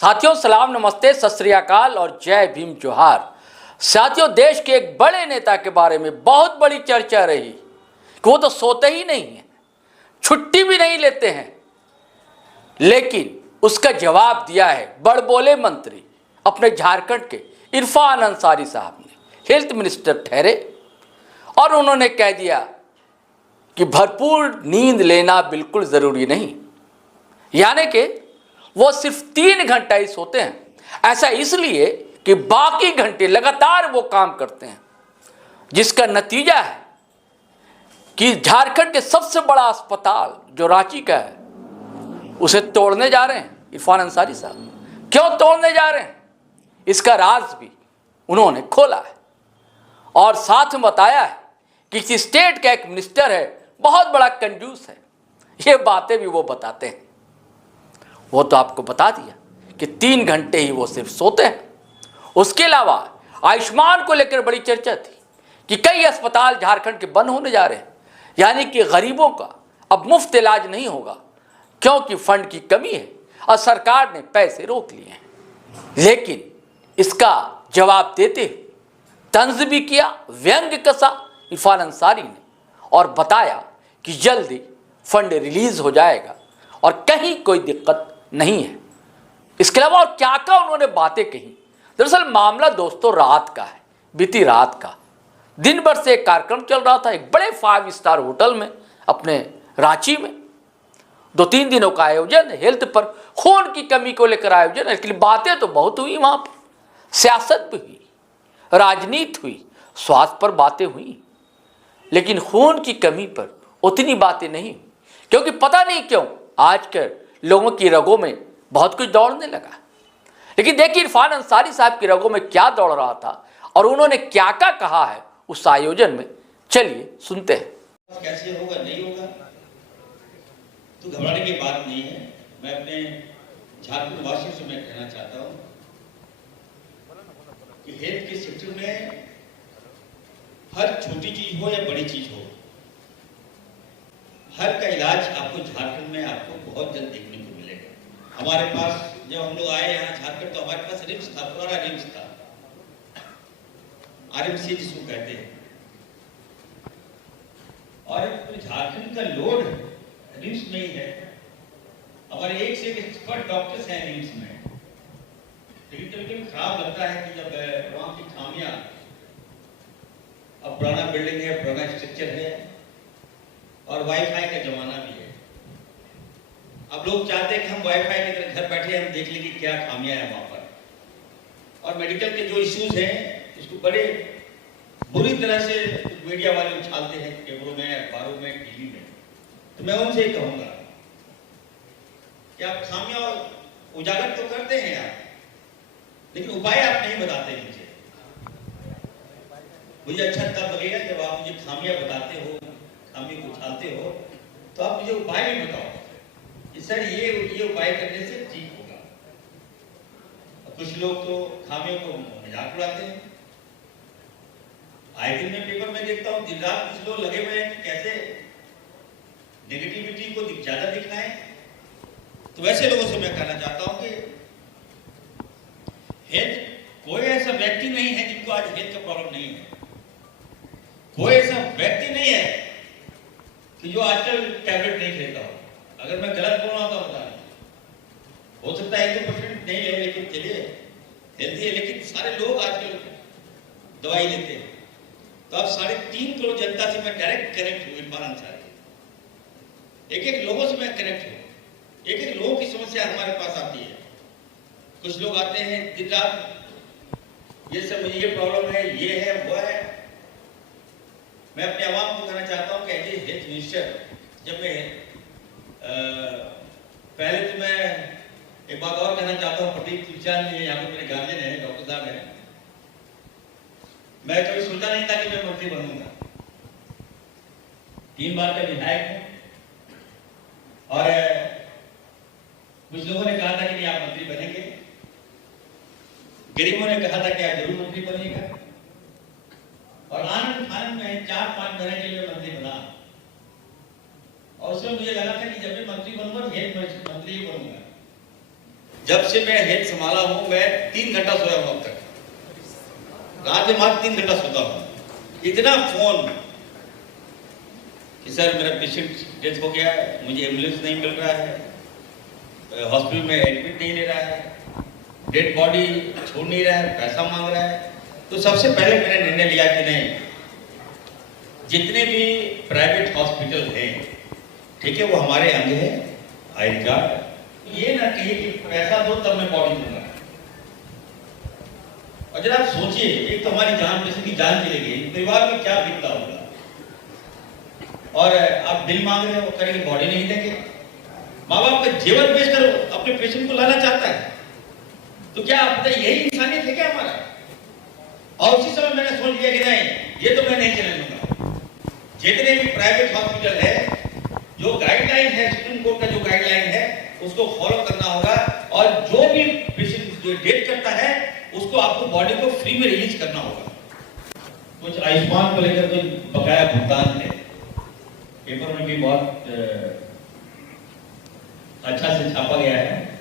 साथियों सलाम, नमस्ते, सत श्री अकाल और जय भीम जोहार। साथियों, देश के एक बड़े नेता के बारे में बहुत बड़ी चर्चा रही कि वो तो सोते ही नहीं हैं, छुट्टी भी नहीं लेते हैं, लेकिन उसका जवाब दिया है बड़बोले मंत्री अपने झारखंड के इरफान अंसारी साहब ने। हेल्थ मिनिस्टर ठहरे और उन्होंने कह दिया कि भरपूर नींद लेना बिल्कुल ज़रूरी नहीं, यानी कि वो सिर्फ 3 घंटा ही सोते हैं। ऐसा इसलिए कि बाकी घंटे लगातार वो काम करते हैं, जिसका नतीजा है कि झारखंड के सबसे बड़ा अस्पताल जो रांची का है उसे तोड़ने जा रहे हैं इरफान अंसारी साहब। क्यों तोड़ने जा रहे हैं, इसका राज भी उन्होंने खोला है और साथ में बताया है कि किसी स्टेट का एक मिनिस्टर है, बहुत बड़ा कंजूस है। ये बातें भी वो बताते हैं। वो तो आपको बता दिया कि 3 घंटे ही वो सिर्फ सोते हैं। उसके अलावा आयुष्मान को लेकर बड़ी चर्चा थी कि कई अस्पताल झारखंड के बंद होने जा रहे हैं, यानी कि गरीबों का अब मुफ्त इलाज नहीं होगा क्योंकि फंड की कमी है और सरकार ने पैसे रोक लिए हैं। लेकिन इसका जवाब देते हुए तंज भी किया, व्यंग कसा इरफान अंसारी ने और बताया कि जल्दी फंड रिलीज हो जाएगा और कहीं कोई दिक्कत नहीं है। इसके अलावा और क्या क्या उन्होंने बातें कही। दरअसल मामला दोस्तों रात का है, बीती रात का। दिन भर से एक कार्यक्रम चल रहा था एक बड़े 5 स्टार होटल में अपने रांची में। 2-3 दिनों का आयोजन, हेल्थ पर खून की कमी को लेकर आयोजन। इसके लिए बातें तो बहुत हुई वहाँ पर, सियासत भी हुई, राजनीति हुई, स्वास्थ्य पर बातें हुई, लेकिन खून की कमी पर उतनी बातें नहीं, क्योंकि पता नहीं क्यों आजकल लोगों की रगों में बहुत कुछ दौड़ने लगा। लेकिन देखिए इरफान अंसारी साहब की रगों में क्या दौड़ रहा था और उन्होंने क्या क्या कहा है उस आयोजन में। चलिए सुनते हैं। कैसे होगा, नहीं होगा तो घबराने की बात नहीं है। मैं अपने झारखंड वासियों से मैं कहना चाहता हूं कि हेल्थ के सेक्टर में हर छोटी चीज हो या बड़ी चीज हो, हर का इलाज आपको झारखंड में आपको बहुत जल्द देखने को मिलेगा। हमारे पास जब हम लोग आए यहाँ झारखंड तो हमारे पास रिम्स था, पुराना रिम्स था, आरएमसी जिसको कहते हैं, और झारखंड का लोड रिम्स में ही है। हमारे एक से एक एक्सपर्ट डॉक्टर्स हैं रिम्स में, लेकिन कभी खराब लगता है कि जब वहाँ की खामियां, अब पुराना बिल्डिंग है, पुराना स्ट्रक्चर है और वाईफाई का जमाना भी है। अब लोग चाहते हैं कि हम वाईफाई की तरह घर बैठे हम देख लें कि क्या खामियां हैं वहां पर। और मेडिकल के जो इश्यूज हैं इसको बड़े बुरी तरह से मीडिया वाले उछालते हैं, पेपरों में, अखबारों में, टीवी में। तो मैं उनसे कहूंगा कि आप खामियां उजागर तो करते हैं आप, लेकिन उपाय आप नहीं बताते मुझे। मुझे अच्छा तब लगेगा जब आप मुझे खामियां बताते हो, खामी को उछालते हो, तो आप मुझे उपाय भी बताओ कि सर ये उपाय करने से ठीक होगा। और कुछ लोग तो खामियों को मजाक उड़ाते हैं। आए दिन में पेपर में देखता हूँ, दिन रात कुछ लोग लगे हुए हैं कि कैसे नेगेटिविटी को ज्यादा दिखलाएं। तो वैसे लोगों से मैं कहना चाहता हूं कि हेल्थ, कोई ऐसा व्यक्ति नहीं है जिनको आज हेल्थ का प्रॉब्लम नहीं है। कोई ऐसा व्यक्ति नहीं है कि जो आजकल टैबलेट नहीं लेता हो। अगर मैं गलत बोल रहा तो बता दें, हो सकता है 1% नहीं ले, लेकिन चलिए हेल्थी है। लेकिन सारे लोग आजकल दवाई लेते हैं। तो अब 3.5 करोड़ जनता से मैं डायरेक्ट कनेक्ट हूँ इरफान अंसारी। एक लोगों से मैं कनेक्ट हूँ, एक लोगों की समस्या हमारे पास आती है। कुछ लोग आते हैं दिन रात, ये सब ये प्रॉब्लम है, ये है, वो है। मैं अपने आवाम को कहना चाहता हूँ कि एज ए हेल्थ मिनिस्टर, जब मैं पहले तो मैं एक बात और कहना चाहता हूँ, प्रदीप तुलसियान जी यहाँ पे मेरे गार्जियन है, डॉक्टर साहब है। मैं कभी सोचा नहीं था कि मैं मंत्री बनूंगा। 3 बार का विधायक हूँ और कुछ लोगों ने कहा था कि नहीं आप मंत्री बनेंगे, गरीबों ने कहा था कि आप जरूर मंत्री बनेगा, और आनंद फानंद में 4-5 महीने के लिए मंत्री बना। और उसमें मुझे लगा था कि जब भी मंत्री बनूंगा हेल्थ मंत्री ही बनूंगा। जब से मैं हेल्थ संभाला हूं, मैं 3 घंटा सोया हूं अब तक। रात में मात्र 3 घंटा सोता हूं। इतना फोन कि सर मेरा पेशेंट डेथ हो गया है, मुझे एम्बुलेंस नहीं मिल रहा है, हॉस्पिटल में एडमिट नहीं ले रहा है, डेड बॉडी छोड़ नहीं रहा है, पैसा मांग रहा है। तो सबसे पहले मैंने निर्णय लिया कि नहीं, जितने भी प्राइवेट हॉस्पिटल हैं, ठीक है, वो हमारे अंग है, आई रिगार्ड। ये ना कहिए कि पैसा दो तब मैं बॉडी दूंगा। और जरा आप सोचिए, एक तो हमारी जान, किसी की जान चली गई, परिवार में क्या बीतता होगा। और आप बिल मांग रहे हो, करेंगे बॉडी नहीं देंगे। माँ बाप का जीवन बेचकर अपने पेशेंट को लाना चाहता है, तो क्या आप बताइए, यही इंसानियत है क्या हमारा? और उसी समय मैंने सोच लिया कि नहीं, ये तो मैं नहीं चलने दूंगा। जितने भी प्राइवेट हॉस्पिटल है, जो गाइडलाइन है, सुप्रीम कोर्ट का जो गाइडलाइन है, उसको फॉलो करना होगा। और जो भी पेशेंट जो डेथ करता है, उसको आपको बॉडी को फ्री में रिलीज करना होगा। कुछ आयुष्मान को लेकर कोई बकाया भुगतान है, पेपर में भी बहुत अच्छा से छापा गया है।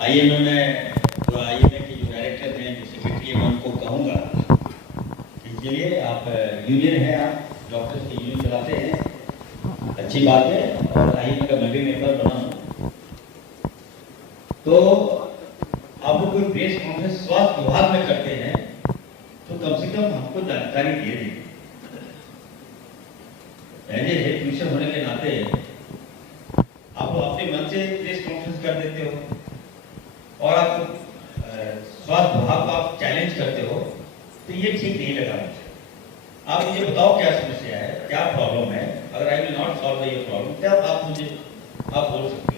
आईएमए में जो आईएमए के जो डायरेक्टर हैं, जो सेक्रेटरी है, मैं उनको कहूँगा कि चलिए, आप यूनियन है, आप डॉक्टर्स की यूनियन चलाते हैं, अच्छी बात है, और आईएमए का मैं भी मेंबर बना हूँ। तो आप लोग कोई प्रेस कॉन्फ्रेंस स्वास्थ्य विभाग में करते हैं, तो कम से कम हमको जानकारी दे दें। पहले हेल्थ मिनिस्टर होने के नाते आप अपने मन से प्रेस कॉन्फ्रेंस कर देते हो और आप स्वास्थ्य विभाग को आप चैलेंज करते हो, तो ये ठीक नहीं लगा मुझे। आप मुझे बताओ क्या समस्या है, क्या प्रॉब्लम है। अगर I will not solve your problem, तब आप बोल सकते हो।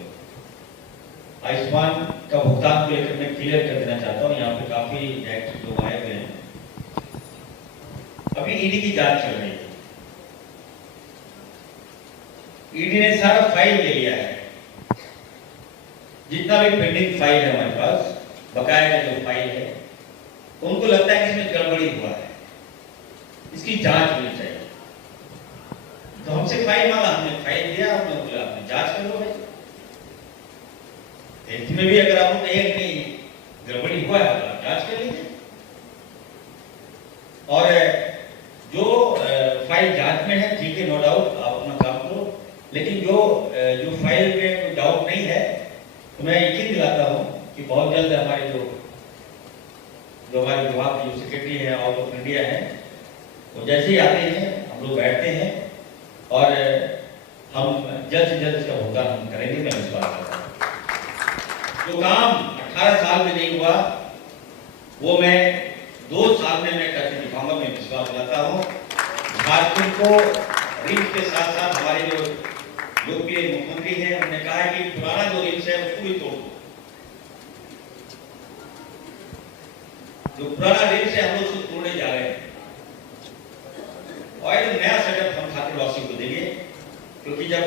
आयुष्मान का भुगतान को लेकर मैं क्लियर कर देना चाहता हूँ। यहाँ पे काफी डायरेक्टर लोग आए हुए हैं। अभी ईडी की जांच चल रही है। ईडी ने सारा फाइल ले लिया है, जितना भी पेंडिंग फाइल है हमारे पास, बकाया का जो फाइल है, उनको लगता है कि इसमें गड़बड़ी हुआ है, इसकी जांच होनी चाहिए। तो हमसे फाइल मांगा, हमने फाइल दिया, हमने बोला आपने जांच कर लो भाई। इसमें भी अगर आपको कहे कि गड़बड़ी हुआ है, तो आप जांच कर लीजिए। और जो फाइल जांच में है, ठीक है, नो डाउट, आप अपना काम करो। लेकिन जो फाइल में कोई डाउट नहीं है, तो मैं यकीन दिलाता हूँ कि बहुत जल्द हमारे जो हमारे विभाग के जो सेक्रेटरी है, आउट ऑफ इंडिया है, वो जैसे ही आते हैं, हम लोग बैठते हैं और हम जल्द से जल्द इसका भुगतान हम करेंगे। मैं विश्वास करता हूँ। जो काम 18 साल में नहीं हुआ, वो मैं 2 साल में मैं करके दिखाऊंगा। मैं विश्वास दिलाता हूँ। झारखंड को रिम्स के साथ साथ हमारे जो लोकप्रिय मुख्यमंत्री हैं, उन्होंने कहा है कि पुराना जो रिम्स है उसको भी तोड़ दो। जो पुराना रिम्स है, हम लोग उसको तोड़ने जा रहे हैं और एक नया सेटअप हम खातीरवासी को देंगे। क्योंकि जब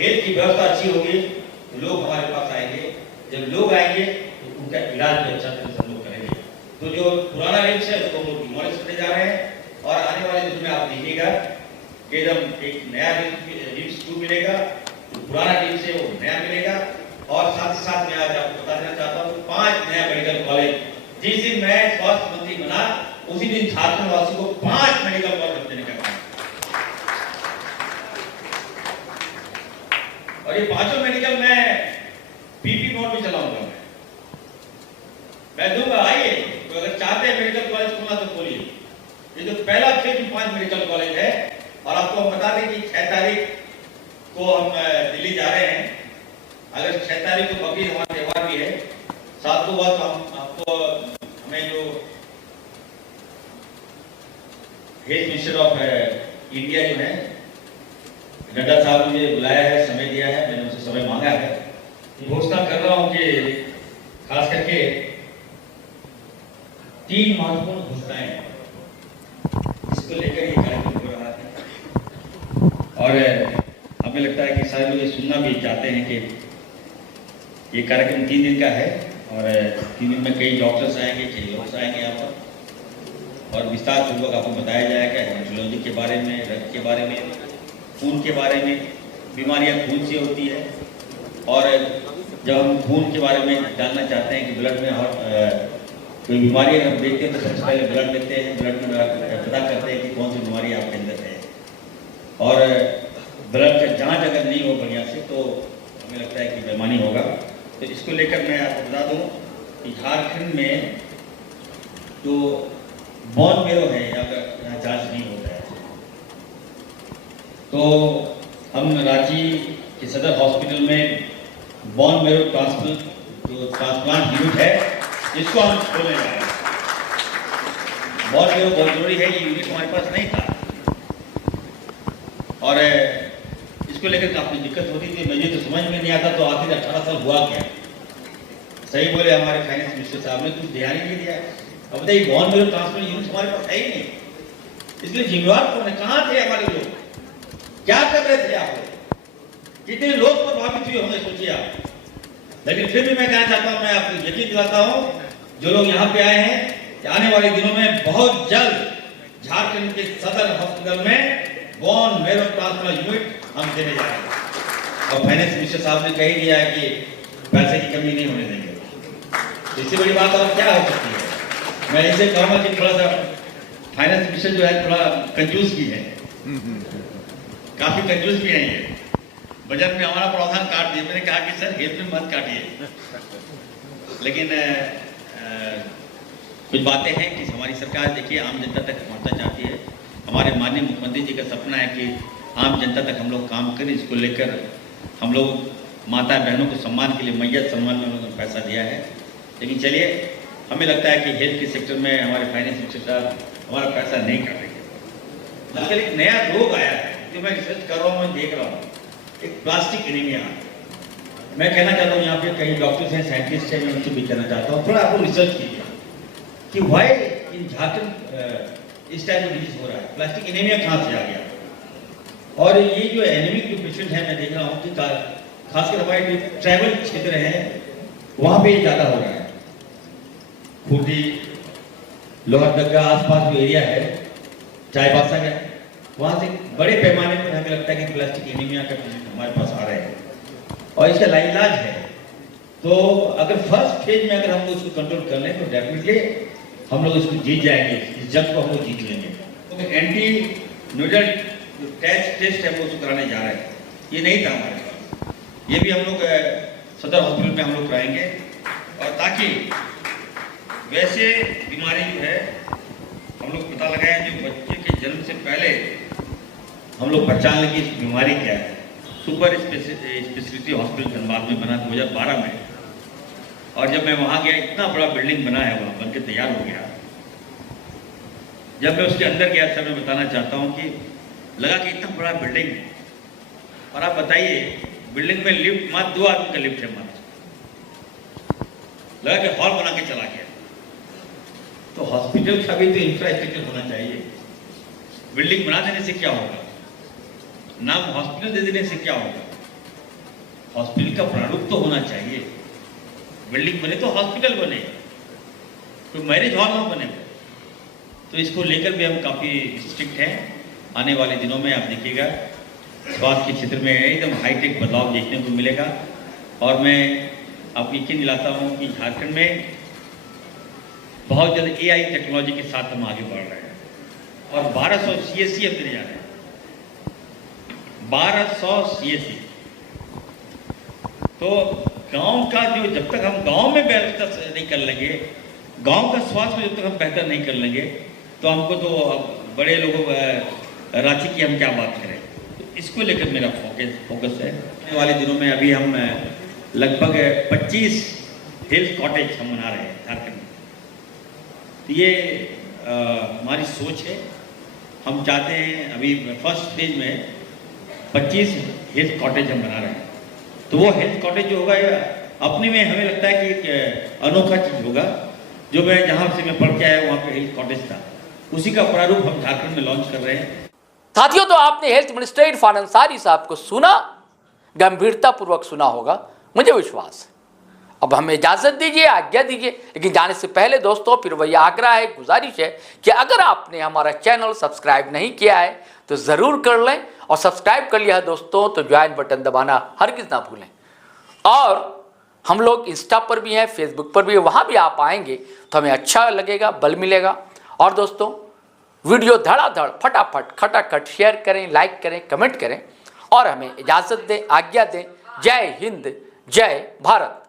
हेल्थ की व्यवस्था अच्छी होगी, तो लोग हमारे पास आएंगे। जब लोग आएंगे, तो उनका इलाज भी अच्छा तरह से हम लोग करेंगे। तो जो पुराना रिम्स है, उसको हम लोग डिमोलिश करने जा रहे हैं और आने वाले दिनों में आप देखिएगा कि एकदम एक नया रिम्स को मिलेगा, जो पुराना रिम्स है वो नया मिलेगा। और साथ ही साथ मैं आज आपको बता देना चाहता हूँ 5 नया मेडिकल कॉलेज, जिस दिन मैं स्वास्थ्य मंत्री बना, उसी दिन झारखंड वासी को 5 मेडिकल कॉलेज देने का काम। और ये 5 मेडिकल मैं पीपी मोड में चलाऊंगा। मैं दूंगा, आइए, तो अगर चाहते हैं मेडिकल कॉलेज खोलना तो खोलिए। ये जो पहला फेज में 5 मेडिकल कॉलेज है। और आपको हम बता दें कि 6 तारीख को हम दिल्ली जा रहे हैं। अगर 6 तारीख को बकरीद हमारा त्योहार भी है, 7 को बाद हम आपको हमें जो हेल्थ मिनिस्टर ऑफ इंडिया जो है, नड्डा साहब ने मुझे बुलाया है, समय दिया है, मैंने उनसे समय मांगा है। घोषणा कर रहा हूं कि खास करके 3 महत्वपूर्ण घोषणाएं हैं, इसको लेकर ये कार्यक्रम हो रहा है। और हमें लगता है कि सारे लोग ये सुनना भी चाहते हैं कि ये कार्यक्रम 3 दिन का है और 3 दिन में कई डॉक्टर्स आएंगे, कई लोग आएंगे यहाँ पर और विस्तार पूर्वक आपको बताया जाएगा हेमेटोलॉजी के बारे में, रक्त के बारे में, खून के बारे में, बीमारियाँ खून से होती है और जब हम खून के बारे में जानना चाहते हैं कि ब्लड में और कोई बीमारी हम देखते हैं तो सबसे पहले ब्लड लेते हैं, ब्लड में पता करते हैं कि कौन सी बीमारी आपके अंदर है। और ब्लड का जांच अगर नहीं हो बढ़िया से तो हमें लगता है कि बेईमानी होगा। तो इसको लेकर मैं आपको बता दूं कि झारखंड में जो बोन मेरो है यहाँ जांच नहीं होता है, तो हम रांची के सदर हॉस्पिटल में बोन मेरो ट्रांसप्लांट यूनिट है, इसको हम खोलने जा रहे हैं। बोन मेरो बहुत जरूरी है, ये यूनिट हमारे पास नहीं था और इसको लेकर काफ़ी दिक्कत होती थी। मुझे तो समझ में नहीं आता, तो आखिर 18 साल हुआ क्या। सही बोले हमारे फाइनेंस मिनिस्टर साहब ने, कुछ ध्यान ही नहीं दिया। अब बताइए बोन मेरो ट्रांसप्लांट यूनिट हमारे पास है ही नहीं, इसलिए जिम्मेवार कौन है? कहाँ थे हमारे लोग? क्या कर रहे थे आप लोग? कितने लोग प्रभावित हुए होंगे, सोचिए आप। लेकिन फिर भी मैं कहना चाहता हूँ, मैं आपको यकीन दिलाता हूँ जो लोग यहाँ पे आए हैं कि आने वाले दिनों में बहुत जल्द झारखंड के सदर हॉस्पिटल में बोन मेरो ट्रांसप्लांट यूनिट हम देने जा रहे हैं। और फाइनेंस मिनिस्टर साहब ने कह दिया है कि पैसे की कमी नहीं होने देंगे। इससे बड़ी बात और क्या हो सकती है। मैं इसे कहूँगा कि थोड़ा सा फाइनेंस मिनिस्टर जो है थोड़ा कंजूस भी है, काफी कंजूस भी है। ये बजट में हमारा प्रावधान काट दिया। मैंने कहा कि सर हेल्थ में मत काटिए, लेकिन कुछ बातें हैं कि हमारी सरकार देखिए आम जनता तक पहुंचना चाहती है। हमारे माननीय मुख्यमंत्री जी का सपना है कि आम जनता तक हम लोग काम करें। इसको लेकर हम लोग माता बहनों को सम्मान के लिए मैयत सम्मान में उन्होंने पैसा दिया है। लेकिन चलिए, हमें लगता है कि हेल्थ के सेक्टर में हमारे फाइनेंस मिनिस्टर साहब हमारा पैसा नहीं काटेंगे। आजकल एक नया रोग आया है जो मैं रिसर्च कर रहा हूँ, मैं देख रहा हूँ, एक प्लास्टिक एनीमिया। मैं कहना चाहता हूँ यहाँ पे कई डॉक्टर्स हैं, साइंटिस्ट हैं, मैं उनसे भी कहना चाहता हूँ थोड़ा आपको रिसर्च कीजिए कि वाई इन झारखंड इस टाइप का डिजीज हो रहा है, प्लास्टिक एनीमिया कहाँ से आ गया। और ये जो एनीमिक जो पेशेंट है, मैं देख रहा हूँ कि खासकर हमारे जो ट्राइबल क्षेत्र हैं वहाँ पे ज़्यादा हो रहा है। खूंटी, लोहरदगा आसपास जो एरिया है, चाईबासा है, वहाँ से बड़े पैमाने पर हमें लगता है कि प्लास्टिक एनीमिया का पेशेंट हमारे पास आ रहे हैं और इसका लाइलाज है। तो अगर फर्स्ट फेज में अगर हम लोग इसको कंट्रोल कर लें तो डेफिनेटली हम लोग इसको जीत जाएंगे, इस जंग को हम लोग जीत लेंगे। तो एंटी न्यूडल जो टेस्ट है वो उसको कराने जा रहे हैं, ये नहीं था हमारे पास, ये भी हम लोग सदर हॉस्पिटल में हम लोग कराएंगे। और ताकि वैसे बीमारी जो है हम लोग पता लगाएं जो बच्चे के जन्म से पहले हम लोग पहचान लें कि इस बीमारी क्या है। सुपर स्पेशलिटी हॉस्पिटल धनबाद में बना 2012 में, और जब मैं वहाँ गया इतना बड़ा बिल्डिंग बना है, वहाँ बनके तैयार हो गया। जब मैं उसके अंदर गया सर, मैं बताना चाहता हूँ कि लगा कि इतना बड़ा बिल्डिंग है, और आप बताइए बिल्डिंग में लिफ्ट मात्र 2 आदमी का लिफ्ट है, मात्र लगा कि हॉल बना के चला गया। तो हॉस्पिटल का भी तो इंफ्रास्ट्रक्चर होना चाहिए। बिल्डिंग बना देने से क्या होगा, नाम हॉस्पिटल दे देने से क्या होगा। हॉस्पिटल का प्रारूप तो होना चाहिए। बिल्डिंग बने तो हॉस्पिटल बने, कोई मैरिज हॉल ना बने। तो इसको लेकर भी हम काफ़ी स्ट्रिक्ट हैं। आने वाले दिनों में आप देखिएगा स्वास्थ्य के क्षेत्र में एकदम हाईटेक बदलाव देखने को मिलेगा। और मैं आपको यकीन दिलाता हूँ कि झारखंड में बहुत जल्द AI टेक्नोलॉजी के साथ हम आगे बढ़ रहे हैं और 1200 CSC हम देने जा रहे हैं। 1200 CSC। तो गांव का जो, जब तक हम गांव में व्यवस्था नहीं कर लेंगे, गांव का स्वास्थ्य जब तक हम बेहतर नहीं कर लेंगे, तो हमको तो बड़े लोगों रांची की हम क्या बात करें। तो इसको लेकर मेरा फोकस है। आने वाले दिनों में अभी हम लगभग 25 हेल्थ कॉटेज हम बना रहे हैं झारखंड में। तो ये हमारी सोच है। हम चाहते हैं अभी फर्स्ट फेज में 25 हेल्थ कॉटेज हम बना रहे हैं। तो वो हेल्थ कॉटेज जो होगा अपने में हमें लगता है कि एक अनोखा चीज़ होगा। जो मैं जहाँ से मैं पढ़ के आया वहाँ पे हेल्थ कॉटेज था, उसी का प्रारूप हम झारखंड में लॉन्च कर रहे हैं। साथियों, तो आपने हेल्थ मिनिस्टर इरफान अंसारी साहब को सुना, गंभीरतापूर्वक सुना होगा, मुझे विश्वास है। अब हमें इजाज़त दीजिए, आज्ञा दीजिए, लेकिन जाने से पहले दोस्तों फिर वही आग्रह है, गुजारिश है कि अगर आपने हमारा चैनल सब्सक्राइब नहीं किया है तो ज़रूर कर लें, और सब्सक्राइब कर लिया है दोस्तों तो ज्वाइन बटन दबाना हरगिज़ ना भूलें। और हम लोग इंस्टा पर भी हैं, फेसबुक पर भी है, वहाँ भी आप आएंगे तो हमें अच्छा लगेगा, बल मिलेगा। और दोस्तों वीडियो धड़ाधड़ फटाफट खटाखट शेयर करें, लाइक करें, कमेंट करें और हमें इजाज़त दें, आज्ञा दें। जय हिंद, जय भारत।